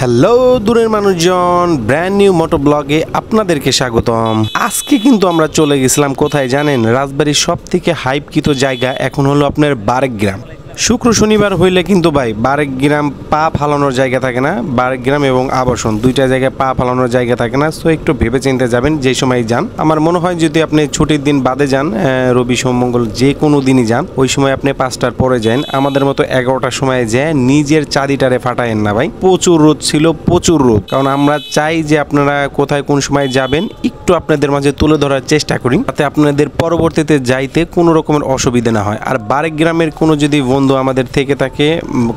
Hello দূরের মানুষজন, brand new মোটো ব্লগে আপনাদেরকে স্বাগতম। আজকে কিন্তু আমরা চলে গেছিলাম কোথায় জানেন? রাজবাড়ির সব থেকে হাইপকৃত জায়গা এখন হলো আপনার বারেকগ্রাম। শুক্র শনিবার হইলে কিন্তু ভাই বারেকগ্রাম পা ফালানোর জায়গা থাকে না। বারেকগ্রাম এবং আবাসন দুইটা জায়গায় পা ফালানোর জায়গা থাকে না। সো একটু ভেবে চিন্তে যাবেন যে সময় যান। আমার মনে হয় যদি আপনি ছুটির দিন বাদে যান, রবি সোম মঙ্গল যে কোনো দিনই যান, ওই সময় আপনি 5টার পরে যান। আমাদের মতো 11টার সময় যায় নিজের চাঁদিটারে ফাটায়েন না ভাই। প্রচুর রোদ ছিল, প্রচুর রোদ। কারণ আমরা চাই যে আপনারা কোথায় কোন সময় যাবেন একটু আপনাদের মাঝে তুলে ধরার চেষ্টা করি, যাতে আপনাদের পরবর্তীতে যাইতে কোনো রকমের অসুবিধা না হয়। আর বারেকগ্রামের কোনো যদি বন্ধু আমাদের থেকে থাকে,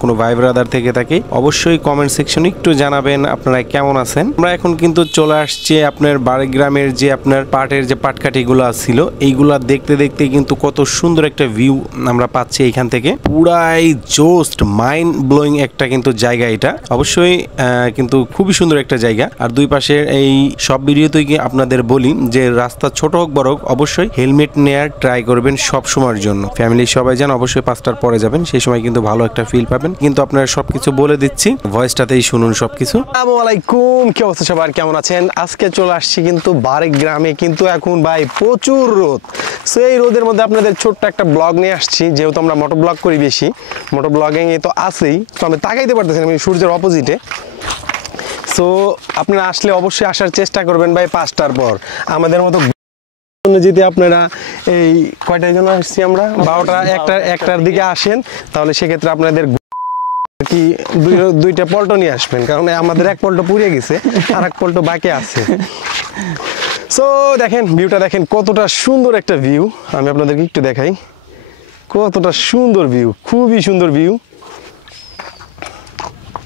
কোনো ভাই ব্রাদার থেকে থাকে, অবশ্যই কমেন্ট সেকশনে একটু জানাবেন আপনারা কেমন আছেন। আমরা এখন কিন্তু চলে আসছি আপনার বারেকগ্রামের যে আপনার পাটের যে পাটকাঠিগুলো ছিল, এইগুলা দেখতে দেখতে কিন্তু কত সুন্দর একটা ভিউ আমরা পাচ্ছি এইখান থেকে। পুরাই জাস্ট মাইন্ড ব্লোয়িং একটা কিন্তু জায়গা এটা, অবশ্যই কিন্তু খুবই সুন্দর একটা জায়গা। আর দুই পাশে এই সব ভিডিওতেই আপনাদের বলি যে রাস্তা ছোট হোক বড় হোক, অবশ্যই হেলমেট নেয়ার ট্রাই করবেন সব সময়ের জন্য। ফ্যামিলি সবাই যান, অবশ্যই 5টার পরে যাবেন, সেই সময় কিন্তু ভালো একটা ফিল পাবেন। কিন্তু আপনারা সবকিছু বলে দিচ্ছি, ভয়েসটাতেই শুনুন সবকিছু। আসসালামু আলাইকুম, কি অবস্থা সবার, কেমন আছেন? আজকে চলে আসছি কিন্তু বারেকগ্রামে, কিন্তু এখন ভাই প্রচুর রোদ। সো এই রোদের মধ্যে আপনাদের ছোট্ট একটা ব্লগ নিয়ে আসছি, যেহেতু আমরা মোটো ব্লগ করি বেশি, মোটো ব্লগিং এ তো আছেই। তো আমি তাকাইতে পারতেছি আমি সূর্যের অপোজিটে। সো আপনারা আসলে অবশ্যই আসার চেষ্টা করবেন ভাই 5টার পর। আমাদের মতো যদি আপনারা এই কয়টার জন্য আসছি আমরা 12টা 1টার দিকে আসেন, তাহলে সেক্ষেত্রে আপনাদের কি দুইটা পল্টো নিয়ে আসবেন, কারণ আমাদের এক পল্টো পুড়ে গেছে আর এক পল্টো বাকি আছে। সো দেখেন ভিউটা, দেখেন কতটা সুন্দর একটা ভিউ। আমি আপনাদেরকে একটু দেখাই কতটা সুন্দর ভিউ, খুবই সুন্দর view.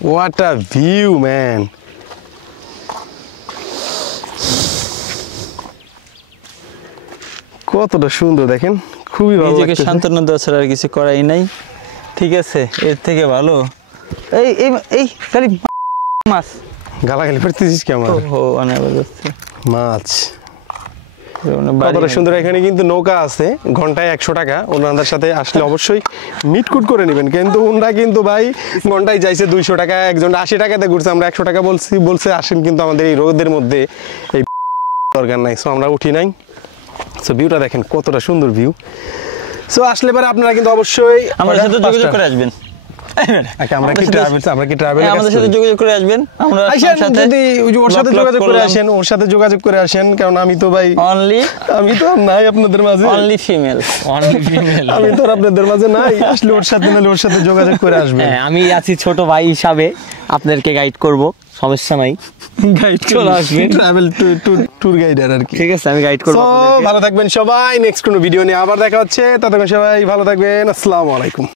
What a view man. কতটা সুন্দর দেখেন, খুবই ভালো লাগছে। সান্ত্বনা দেওয়া ছাড়া আর কিছু করাই নাই, ঠিক আছে? এর থেকে ভালো এই এই এই খালি মাছ গালাগালি করতেছিস কি আমার? ও অনেক হচ্ছে মাছ কতটা সুন্দর। এখানে কিন্তু নৌকা আছে, ঘন্টায় 100 টাকা। ওনাদের সাথে আসলে অবশ্যই মিটকুট করে নেবেন, কিন্তু ওনারা কিন্তু ভাই ঘন্টায় যাইছে 200 টাকা, একজন 80 টাকাতে ঘুরছে, আমরা 100 টাকা বলছে আসেন। কিন্তু আমাদের এই রোদের মধ্যে এই দরকার নাই, সো আমরা উঠি নাই। সো ভিউটা দেখেন কতটা সুন্দর ভিউ। সো আসলে পরে আপনারা কিন্তু অবশ্যই আমাদের সাথে যোগাযোগ করে আসবেন। আমরা কি ট্রাভেল আমাদের সাথে যোগাযোগ করে আসবেন। আমরা যদি ওর সাথে যোগাযোগ করে আসেন, ওর সাথে যোগাযোগ করে আসেন, কারণ আমি তো ভাই আমি তো নাই আপনাদের মাঝে, অনলি ফিমেল। আমি তো আপনাদের মাঝে নাই। আসলে ওর সাথে নালে ওর সাথে যোগাযোগ করে আসবেন। আমি আছি ছোট ভাই হিসাবে, আপনাদেরকে গাইড করব, সমস্যা নাই। গাইড চলে আসবেন, ট্রাভেল ট্যুর গাইডার আর কি। ঠিক আছে, আমি গাইড করব। ভালো থাকবেন সবাই, নেক্সট কোনো ভিডিও নিয়ে আবার দেখা হচ্ছে। ততক্ষণ সবাই ভালো থাকবেন, আসসালামু আলাইকুম।